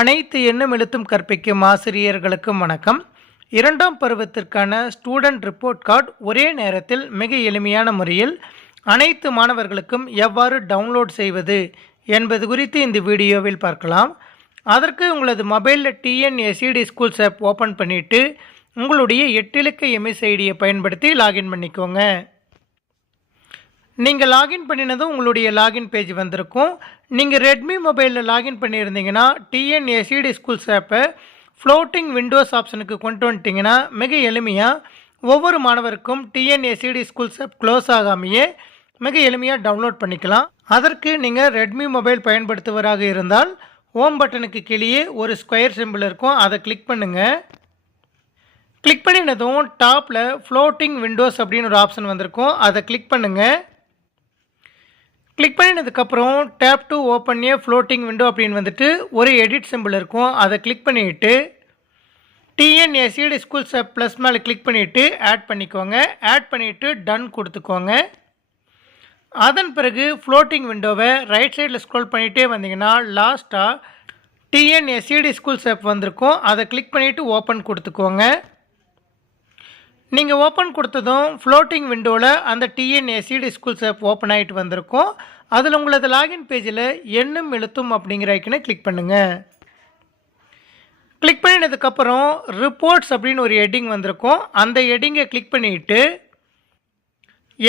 அனைத்து எண்ணும் எழுத்தும் கற்பிக்கும் ஆசிரியர்களுக்கும் வணக்கம். இரண்டாம் பருவத்திற்கான ஸ்டூடெண்ட் ரிப்போர்ட் கார்டு ஒரே நேரத்தில் மிக எளிமையான முறையில் அனைத்து மாணவர்களுக்கும் எவ்வாறு டவுன்லோட் செய்வது என்பது குறித்து இந்த வீடியோவில் பார்க்கலாம். அதற்கு உங்களது மொபைலில் டிஎன்எஸ்சிடி ஸ்கூல்ஸ் ஆப் ஓப்பன் பண்ணிவிட்டு உங்களுடைய 8 இலக்க எம்எஸ் ஐடியை பயன்படுத்தி லாகின் பண்ணிக்கோங்க. நீங்கள் லாகின் பண்ணினதும் உங்களுடைய லாகின் பேஜ் வந்திருக்கும். நீங்கள் ரெட்மி மொபைலில் லாகின் பண்ணியிருந்தீங்கன்னா டிஎன்எஸ்சிடி ஸ்கூல்ஸ் ஆப்பை ஃப்ளோட்டிங் விண்டோஸ் ஆப்ஷனுக்கு கொண்டு வந்துட்டிங்கன்னா மிக எளிமையாக ஒவ்வொரு மாணவருக்கும் டிஎன்எஸ்சிடி ஸ்கூல்ஸ் ஆப் க்ளோஸ் ஆகாமையே மிக எளிமையாக டவுன்லோட் பண்ணிக்கலாம். அதற்கு நீங்கள் ரெட்மி மொபைல் பயன்படுத்துவராக இருந்தால் ஹோம் பட்டனுக்கு கீழே ஒரு ஸ்கொயர் சிம்பிள் இருக்கும், அதை கிளிக் பண்ணுங்கள். கிளிக் பண்ணினதும் டாப்பில் ஃப்ளோட்டிங் விண்டோஸ் அப்படின்னு ஒரு ஆப்ஷன் வந்திருக்கும், அதை கிளிக் பண்ணுங்கள். கிளிக் பண்ணினதுக்கப்புறம் tap to open a floating window அப்படின்னு வந்துட்டு ஒரு எடிட் சிம்பிள் இருக்கும், அதை கிளிக் பண்ணிவிட்டு டிஎன்எஸ்சிடி ஸ்கூல்ஸ் ஆப் ப்ளஸ் மேலே கிளிக் பண்ணிவிட்டு ஆட் பண்ணிக்கோங்க. ஆட் பண்ணிவிட்டு டன் கொடுத்துக்கோங்க. அதன் பிறகு ஃப்ளோட்டிங் விண்டோவை ரைட் சைடில் ஸ்க்ரோல் பண்ணிகிட்டே வந்தீங்கன்னா லாஸ்ட்டாக டிஎன்எஸ்சிடி ஸ்கூல்ஸ் ஆப் வந்திருக்கும், அதை கிளிக் பண்ணிவிட்டு ஓப்பன் கொடுத்துக்கோங்க. நீங்கள் ஓப்பன் கொடுத்ததும் ஃப்ளோட்டிங் விண்டோவில் அந்த டிஎன்எஸ்சிடி ஸ்கூல்ஸ் ஆப் ஓப்பன் ஆகிட்டு வந்திருக்கும். அதில் உங்களது லாகின் பேஜில் எண்ணும் எழுத்தும் அப்படிங்கிற ஐக்கனை கிளிக் பண்ணுங்கள். கிளிக் பண்ணினதுக்கப்புறம் ரிப்போர்ட்ஸ் அப்படின்னு ஒரு ஹெட்டிங் வந்திருக்கும், அந்த ஹெட்டிங்கை கிளிக் பண்ணிவிட்டு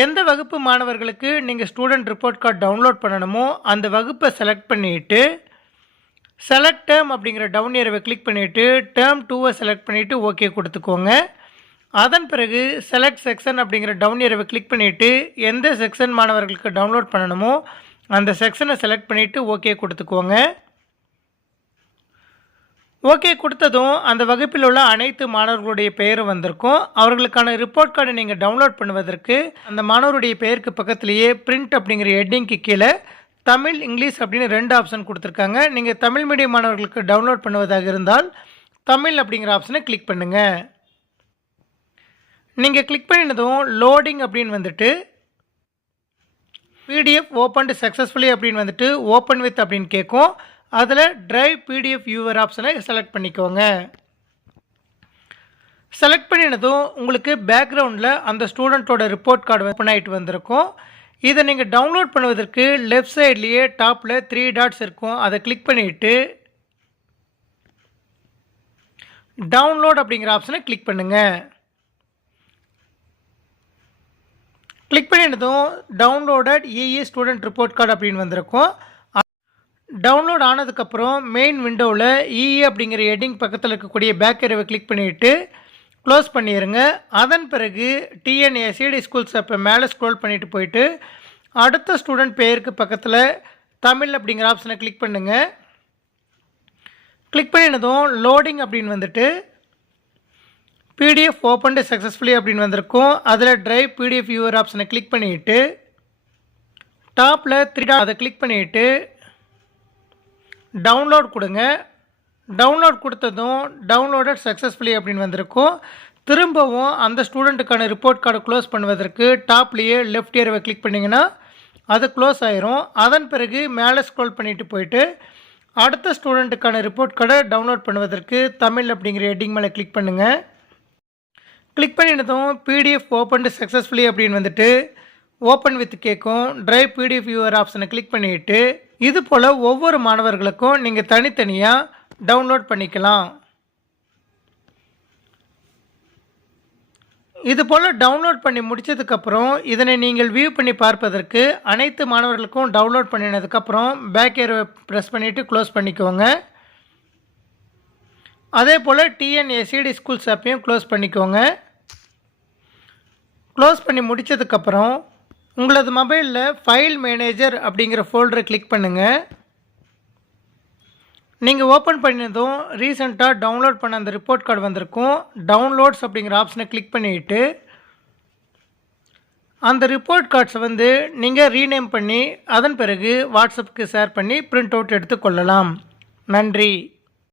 எந்த வகுப்பு மாணவர்களுக்கு நீங்கள் ஸ்டூடெண்ட் ரிப்போர்ட் கார்டு டவுன்லோட் பண்ணணுமோ அந்த வகுப்பை செலக்ட் பண்ணிவிட்டு செலக்ட் டேர்ம் அப்படிங்கிற டவுன் ஏரோவை கிளிக் பண்ணிவிட்டு டேர்ம் 2வை செலக்ட் பண்ணிவிட்டு ஓகே கொடுத்துக்கோங்க. அதன் பிறகு செலக்ட் செக்ஷன் அப்படிங்கிற டவுன் ஏரோவை கிளிக் பண்ணிவிட்டு எந்த செக்ஷன் மாணவர்களுக்கு டவுன்லோட் பண்ணணுமோ அந்த செக்ஷனை செலக்ட் பண்ணிவிட்டு ஓகே கொடுத்துக்கோங்க. ஓகே கொடுத்ததும் அந்த வகுப்பில் உள்ள அனைத்து மாணவர்களுடைய பெயரும் வந்திருக்கும். அவர்களுக்கான ரிப்போர்ட் கார்டை நீங்கள் டவுன்லோட் பண்ணுவதற்கு அந்த மாணவருடைய பெயருக்கு பக்கத்திலேயே பிரிண்ட் அப்படிங்கிற ஹெட்டிங்க்கு கீழே தமிழ் இங்கிலீஷ் அப்படின்னு 2 ஆப்ஷன் கொடுத்துருக்காங்க. நீங்கள் தமிழ் மீடியம் மாணவர்களுக்கு டவுன்லோட் பண்ணுவதாக இருந்தால் தமிழ் அப்படிங்கிற ஆப்ஷனை கிளிக் பண்ணுங்கள். நீங்கள் கிளிக் பண்ணினதும் லோடிங் அப்படின்னு வந்துட்டு பிடிஎஃப் ஓப்பன்டு சக்ஸஸ்ஃபுல்லி அப்படின்னு வந்துட்டு ஓப்பன் வித் அப்படின்னு கேட்கும். அதில் ட்ரைவ் பிடிஎஃப் வியூவர் ஆப்ஷனை செலக்ட் பண்ணிக்கோங்க. செலக்ட் பண்ணினதும் உங்களுக்கு பேக்ரவுண்டில் அந்த ஸ்டூடெண்ட்டோட ரிப்போர்ட் கார்டு ஓப்பன் ஆகிட்டு வந்திருக்கும். இதை நீங்கள் டவுன்லோட் பண்ணுவதற்கு லெஃப்ட் சைட்லேயே டாப்பில் 3 டாட்ஸ் இருக்கும், அதை கிளிக் பண்ணிவிட்டு டவுன்லோட் அப்படிங்கிற ஆப்ஷனை கிளிக் பண்ணுங்கள். கிளிக் பண்ணினதும் downloaded EE student report card அப்படின்னு வந்திருக்கும். டவுன்லோட் ஆனதுக்கப்புறம் மெயின் விண்டோவில் இஇ அப்படிங்கிற ஹெட்டிங் பக்கத்தில் இருக்கக்கூடிய பேக் ஏரோவை கிளிக் பண்ணிவிட்டு க்ளோஸ் பண்ணிடுங்க. அதன் பிறகு டிஎன்எஸ்சிடி ஸ்கூல்ஸ் ஆப்பை மேலே ஸ்க்ரோல் பண்ணிவிட்டு போயிட்டு அடுத்த ஸ்டூடெண்ட் பெயருக்கு பக்கத்தில் தமிழ் அப்படிங்கிற ஆப்ஷனை கிளிக் பண்ணுங்கள். கிளிக் பண்ணினதும் லோடிங் அப்படின்னு வந்துட்டு பிடிஎஃப் ஓப்பன்டு சக்ஸஸ்ஃபுல்லி அப்படின்னு வந்திருக்கும். அதில் ட்ரைவ் பிடிஎஃப் வியூவர் ஆப்ஷனை கிளிக் பண்ணிவிட்டு டாப்பில் 3 டாட் அதை கிளிக் பண்ணிவிட்டு டவுன்லோட் கொடுங்க. டவுன்லோட் கொடுத்ததும் டவுன்லோடட் சக்ஸஸ்ஃபுல்லி அப்படின்னு வந்திருக்கும். திரும்பவும் அந்த ஸ்டூடெண்ட்டுக்கான ரிப்போர்ட் கார்டை க்ளோஸ் பண்ணுவதற்கு டாப்லேயே லெஃப்ட் ஏரோவை கிளிக் பண்ணிங்கன்னா அது க்ளோஸ் ஆயிரும். அதன் பிறகு மேலே ஸ்க்ரோல் பண்ணிவிட்டு போயிட்டு அடுத்த ஸ்டூடெண்ட்டுக்கான ரிப்போர்ட் கார்டை டவுன்லோட் பண்ணுவதற்கு தமிழ் அப்படிங்கிற ஹெட்டிங் மேலே கிளிக் பண்ணுங்கள். கிளிக் பண்ணினதும் பிடிஎஃப் ஓப்பன்டு சக்ஸஸ்ஃபுல்லி அப்படின்னு வந்துட்டு ஓப்பன் வித் கேட்கும். ட்ரைவ் பிடிஎஃப் வியூவர் ஆப்ஷனை கிளிக் பண்ணிவிட்டு இது போல் ஒவ்வொரு மாணவர்களுக்கும் நீங்கள் தனித்தனியாக டவுன்லோட் பண்ணிக்கலாம். இது போல் டவுன்லோட் பண்ணி முடித்ததுக்கப்புறம் இதனை நீங்கள் வியூ பண்ணி பார்ப்பதற்கு அனைத்து மாணவர்களுக்கும் டவுன்லோட் பண்ணினதுக்கப்புறம் பேக் ஏரோவை ப்ரெஸ் பண்ணிவிட்டு க்ளோஸ் பண்ணிக்கோங்க. அதே போல் டிஎன்எஸ்சிடி ஸ்கூல்ஸ் ஆப்பையும் க்ளோஸ் பண்ணிக்கோங்க. க்ளோஸ் பண்ணி முடித்ததுக்கப்புறம் உங்களது மொபைலில் ஃபைல் மேனேஜர் அப்படிங்கிற ஃபோல்டரை கிளிக் பண்ணுங்கள். நீங்கள் ஓப்பன் பண்ணினதும் ரீசெண்டாக டவுன்லோட் பண்ண அந்த ரிப்போர்ட் கார்டு வந்திருக்கும். டவுன்லோட்ஸ் அப்படிங்கிற ஆப்ஷனை கிளிக் பண்ணிவிட்டு அந்த ரிப்போர்ட் கார்ட்ஸை நீங்கள் ரீநேம் பண்ணி அதன் பிறகு வாட்ஸ்அப்புக்கு ஷேர் பண்ணி பிரிண்ட் அவுட் எடுத்துக்கொள்ளலாம். நன்றி.